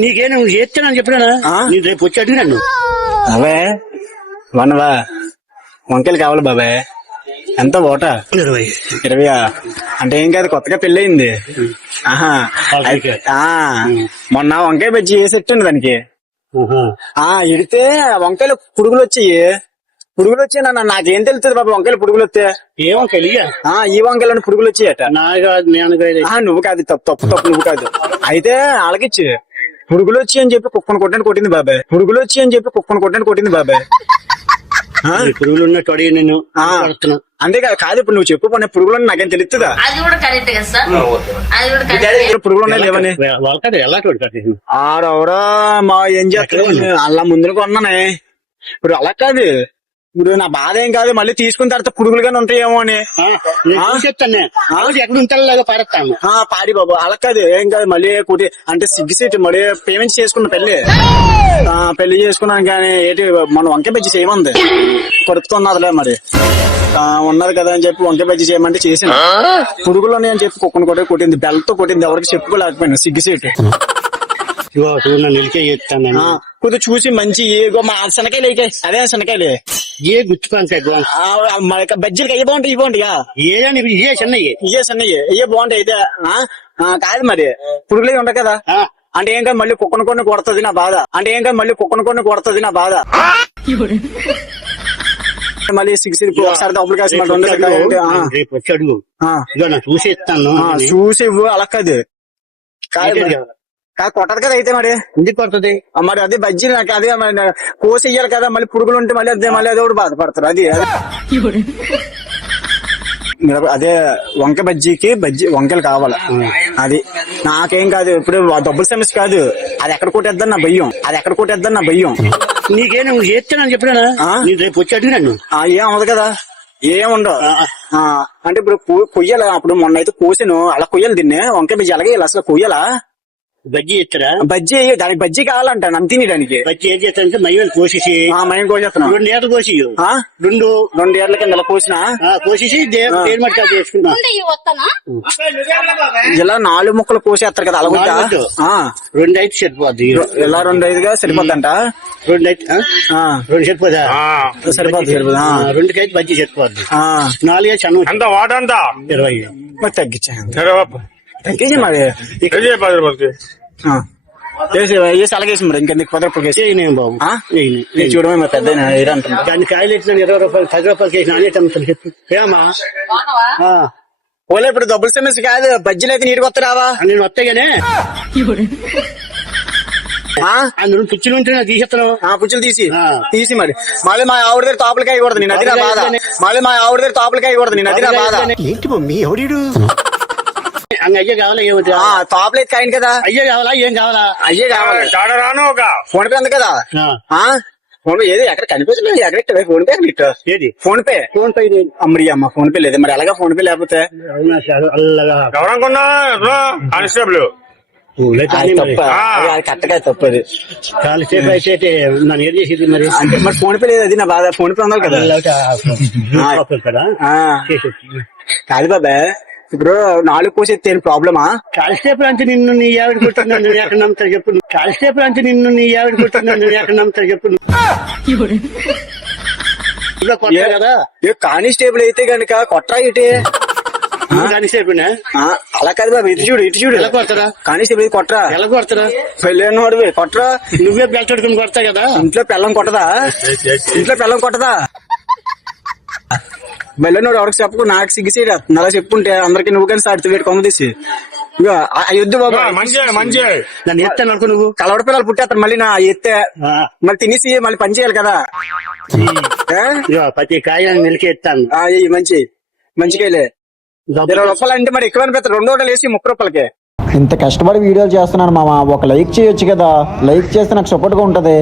నీకే నువ్వు చేస్తానని చెప్పినా నేను రేపు వచ్చి అడిగినాను. అవే వనవా వంకాయలు కావాలి బాబాయ్. ఎంత ఓట? 20 అంటే ఏం కాదు, కొత్తగా పెళ్లి అయింది. మొన్న వంకాయ బజ్జి వేసెట్టండి దానికి. ఎడితే వంకాయలు పురుగులు వచ్చాయి నాకేం తెలుస్తుంది బాబా వంకాయలు పురుగులు వస్తే. ఏ వంకాయలు? ఈ వంకాయలు పురుగులు వచ్చాయట. నువ్వు కాదు, తప్పు నువ్వు కాదు. అయితే అలాగిచ్చి పురుగులు వచ్చి అని చెప్పి కుక్కను కొట్టింది బాబాయ్. పురుగులు ఉన్నట్టు అడిగి నేను అంతేకాదు. కాదు ఇప్పుడు నువ్వు చెప్పు పోనీ పురుగులు నాకేం తెలుస్తుందా? పురుగులు ఉన్నాయి లేవని ఆడవడా మా ఏం చేస్తాను అలా ముందు కొన్నానే. ఇప్పుడు అలా కాదు, ఇప్పుడు నా బాధ ఏం కాదు, మళ్ళీ తీసుకున్న తర్వాత పురుగులుగానే ఉంటాయేమో అని ఎక్కడ ఉంటాలో పారేస్తాను. పాడి బాబు అలా కాదు, ఏం కాదు. మళ్ళీ కుటి అంటే సిగ్గుసీట్ మళ్ళీ పేమెంట్ చేసుకున్న పెళ్లి చేసుకున్నాను కానీ ఏంటి మన వంకాయ బజ్జి చేయమంది. కొడుకుతున్నదిలే మరి ఉన్నది కదా అని చెప్పి వంకాయ బజ్జి చేయమంటే చేసిన. పురుగులు ఉన్నాయని చెప్పి కుక్కను కొట్టింది, బెల్ట్తో కొట్టింది. ఎవరికి చెప్పుకోలేకపోయినా సిగ్గుసీట్. కొద్దిగా చూసి మంచి మా శనకాయలు అదే శనకాయలు ఏ గుర్తుపంకాయ బజ్జీలకి అయ్యే బాగుంటాయి. ఇవే సన్నయ్యి ఇవే బాగుంటాయి. అయితే కాదు మరి పురుగులే ఉంటాయి కదా. అంటే ఏం కాదు మళ్ళీ కుక్కను కొడుతుంది నా బాధ. మళ్ళీ ఒకసారి డబ్బులు కాసి చూసి ఇస్తాను. చూసి ఇవ్వు. అలా కాదు కొట్టదు కదా. అయితే మరి ఎందుకు కొడుతుంది మరి అదే బజ్జీ నాకు అదే కోసి ఇయ్యాలి కదా. మళ్ళీ పురుగులు ఉంటే మళ్ళీ అదే కూడా బాధపడతారు. అదే వంకాయ బజ్జీకి వంకాయలు కావాలి. అది నాకేం కాదు, ఇప్పుడు డబ్బుల సమస్య కాదు. అది ఎక్కడ కొట్టేద్దని నా భయం. నీకే నువ్వు చేస్తానని చెప్పినా నేను రేపు వచ్చి అడిగినాను. ఏం అవ్వదు కదా, ఏముండవు. అంటే ఇప్పుడు కొయ్యాల. అప్పుడు మొన్న అయితే కోసాను, అలా కొయ్యాలి దీన్ని. వంకాయ బజ్జీ అలాగే అసలు కొయ్యాలా? బజ్జీ ఇస్తారా? బజ్జీ దానికి బజ్జీ కావాలంట నన్ను తినడానికి. బజ్జీ ఏం చేస్తానంటే మయం కోసేసి మయం కోసేస్తాను. 2 ఏళ్ళు కోసి 2 ఏళ్ల కింద కోసిన కోసేసి వేసుకున్నా. ఇలా 4 ముక్కలు కోసేస్తారు కదా. అలా 2 అయితే సరిపోద్ది. ఇలా 2 5గా సరిపోద్దంట. 2 అయితే 2 సరిపోదా? సరిపోద్ది. 2 అయితే బజ్జీ సరిపోద్ది. 4 ఎంత వాటంతా 20 మరి తగ్గించే మరి అలాగేసి మరి ఇంకా 10 రూపాయలు బాబు చూడమే మరి పెద్ద దాన్ని కాయలు ఇచ్చిన 20 రూపాయలు 10 రూపాయలకి వేసిన అనేటమ్ముతాను. చెప్పు ఏమా ఓలే ఇప్పుడు డబ్బుల సమస్య కాదు. బజ్జీలు అయితే నీటికి వస్తారావా? నేను వస్తాగానే అందులో పుచ్చులు ఉంటే తీసేస్తాను. పుచ్చులు తీసి మరి మళ్ళీ మా ఆవిడ దగ్గర తోపలకాయ కూడదు. నేను అది నా బాధ. ఏంటి మమ్మీ ఎవడు అయ్యే కావాలా? ఏమవుతా తోపలేదు కాయను కదా. అయ్యే కావాలా? ఏం కావాలా? అయ్యే కావాలి. ఫోన్ పే ఉంది కదా. ఫోన్ పే ఏది ఎక్కడ కనిపించలేదు. ఎక్కడ ఫోన్ పే ఏది? ఫోన్ పే అమ్మడి అమ్మ ఫోన్ పే లేదు మరి అలాగా. ఫోన్ పే లేకపోతే కట్టగా తప్పది. నన్ను ఏం చేసేది మరి? అంటే మరి ఫోన్ పే లేదు, అది నా బాధ. ఫోన్ పే ఉండాలి కదా. కాదు బాబా, ఇప్పుడు 4 కోసేస్తే ప్రాబ్లమా? కానిస్టేబుల్ అంటే నిన్ను నీ ఆవిడ కొట్టినాను ఎక్కడ నమ్ముతారు చెప్పు. కానిస్టేబుల్ అంటే నిన్ను నీ ఆవిడ కొట్టినాను ఎక్కడ నమ్ముతారు చెప్పు. కదా కానిస్టేబుల్ అయితే గనుక కొట్రా ఇటే. కానిస్టేబుల్ అలా కాదు బాబు, ఇటు చూడు ఎలా కొడతారా? కానిస్టేబుల్ కొట్రా. ఎలా కొడతారా? పెళ్ళి కొట్రా. నువ్వే బెల్టెట్టుకుని కొడతా కదా. ఇంట్లో పెళ్ళం కొట్టదా? వెళ్ళనోడు ఎవరికి చెప్పకు, నాకు సిగ్గిసేది. అలా చెప్పుకుంటే అందరికి నువ్వు కానీ సాడితే వేడి కొమ్మ తీసి అయ్యొద్దు బాబా. నన్ను ఎత్తాను అనుకో. నువ్వు కలవడ పిల్లలు పుట్టేస్తాను మళ్ళీ నా ఎత్తే మళ్ళీ తినేసి మళ్ళీ పని చేయాలి కదా. ప్రతి కాయ నిలికి ఎత్తాను. మంచిగా 20 రూపాయలు అంటే మరి ఎక్కువ అనిపిస్తారు. 2 వందలు వేసి 30 రూపాయలకే. ఇంత కష్టపడి వీడియోలు చేస్తున్నాను మామ, ఒక లైక్ చేయొచ్చు కదా. లైక్ చేస్తే నాకు సపోర్ట్గా ఉంటది.